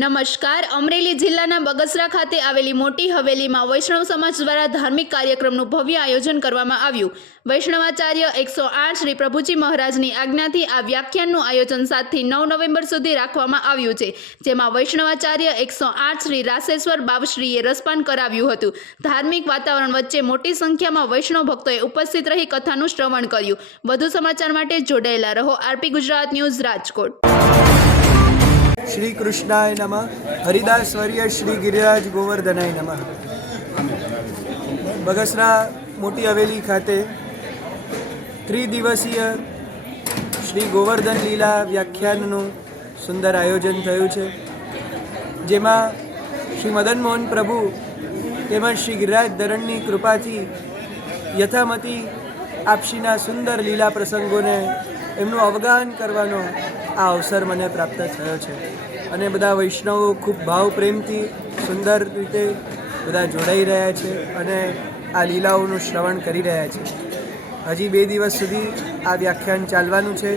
નમસ્કાર. અમરેલી જિલ્લાના બગસરા ખાતે આવેલી મોટી હવેલીમાં વૈષ્ણવ સમાજ દ્વારા ધાર્મિક કાર્યક્રમનું ભવ્ય આયોજન કરવામાં આવ્યું. વૈષ્ણવાચાર્ય એકસો આઠ શ્રી પ્રભુજી મહારાજની આજ્ઞાથી આ વ્યાખ્યાનનું આયોજન સાતથી નવ નવેમ્બર સુધી રાખવામાં આવ્યું છે, જેમાં વૈષ્ણવાચાર્ય એકસો આઠ શ્રી રાસેશ્વર બાવશ્રીએ રસપાન કરાવ્યું હતું. ધાર્મિક વાતાવરણ વચ્ચે મોટી સંખ્યામાં વૈષ્ણવ ભક્તોએ ઉપસ્થિત રહી કથાનું શ્રવણ કર્યું. વધુ સમાચાર માટે જોડાયેલા રહો આરપી ગુજરાત ન્યૂઝ રાજકોટ. શ્રી કૃષ્ણાય નમઃ. હરિદાસ વર્ય શ્રી ગિરિરાજ ગોવર્ધનાય નમઃ. બગસરા મોટી હવેલી ખાતે ત્રિદિવસીય શ્રી ગોવર્ધન લીલા વ્યાખ્યાનનું સુંદર આયોજન થયું છે. જેમાં શ્રી મદન મોહન પ્રભુ તેમજ શ્રી ગિરિરાજ ધરણની કૃપાથી યથામતી આપશીના સુંદર લીલા પ્રસંગોને એમનું અવગાહન કરવાનો આ અવસર મને પ્રાપ્ત થયો છે. અને બધા વૈષ્ણવો ખૂબ ભાવ પ્રેમથી સુંદર રીતે બધા જોડાઈ રહ્યા છે અને આ લીલાઓનું શ્રવણ કરી રહ્યા છે. હજી બે દિવસ સુધી આ વ્યાખ્યાન ચાલવાનું છે,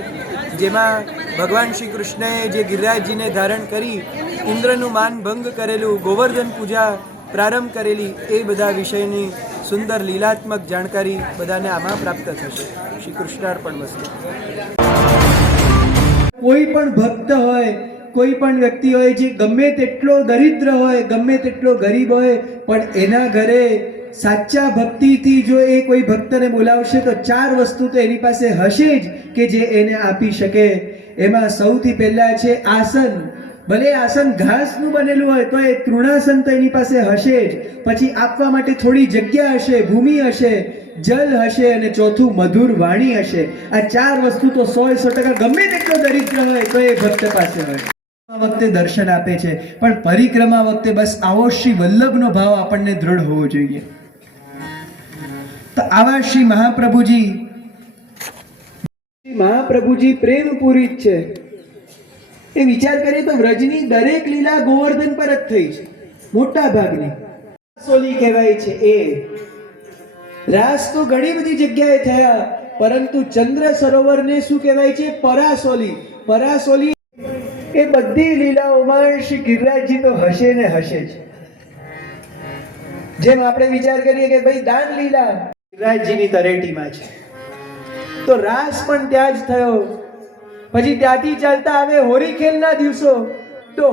જેમાં ભગવાન શ્રી કૃષ્ણએ જે ગિરિરાજજીને ધારણ કરી ઇન્દ્રનું માન ભંગ કરેલું ગોવર્ધન પૂજા પ્રારંભ કરેલી એ બધા વિષયની સુંદર લીલાત્મક જાણકારી બધાને આમાં પ્રાપ્ત થશે. શ્રી કૃષ્ણાર્પણ વસ્તુ. કોઈ પણ ભક્ત હોય, કોઈ પણ વ્યક્તિ હોય જે ગમે તેટલો દરિદ્ર હોય, ગમે તેટલો ગરીબ હોય, પણ એના ઘરે સાચા ભક્તિથી જો એ કોઈ ભક્તને બોલાવશે તો ચાર વસ્તુ તો એની પાસે હશે જ કે જે એને આપી શકે. એમાં સૌથી પહેલાં છે આસન. ભલે આસન ઘાસનું બનેલું હોય, તો એ તૃણાસન તો એની પાસે હશે જ. પછી આપવા માટે થોડી જગ્યા હશે, ભૂમિ હશે, જલ હશે અને ચોથું મધુર વાણી હશે. આ ચાર વસ્તુ તો સો સો ટકા ગમે તેટલો દરિદ્ર હોય, તો એ ભક્ત પાસે હોય. વખતે દર્શન આપે છે, પણ પરિક્રમા વખતે બસ આવો શ્રી વલ્લભનો ભાવ આપણને દ્રઢ હોવો જોઈએ. તો આવા શ્રી મહાપ્રભુજી મહાપ્રભુજી પ્રેમ પૂરિત છે. એ વિચાર કરીએ તો વ્રજની દરેક લીલા ગોવર્ધન પર જ થઈ છે. મોટા ભાગની. સોલી કહેવાય છે એ. રાસ તો ઘણી બધી જગ્યાએ થયા, પરંતુ ચંદ્ર સરોવરને શું કહેવાય છે? પરાસોલી. પરાસોલી એ બધી લીલાઓમાં શ્રી ગિરિરાજજી તો હશે ને હશે જ. જેમ આપણે વિચાર કરીએ કે ભાઈ દાન લીલા ગિરિરાજજીની તરેટીમાં છે. તો રાસ પણ ત્યાં જ થયો. પછી ત્યાંથી ચાલતા આવે હોળી ખેલના દિવસો. તો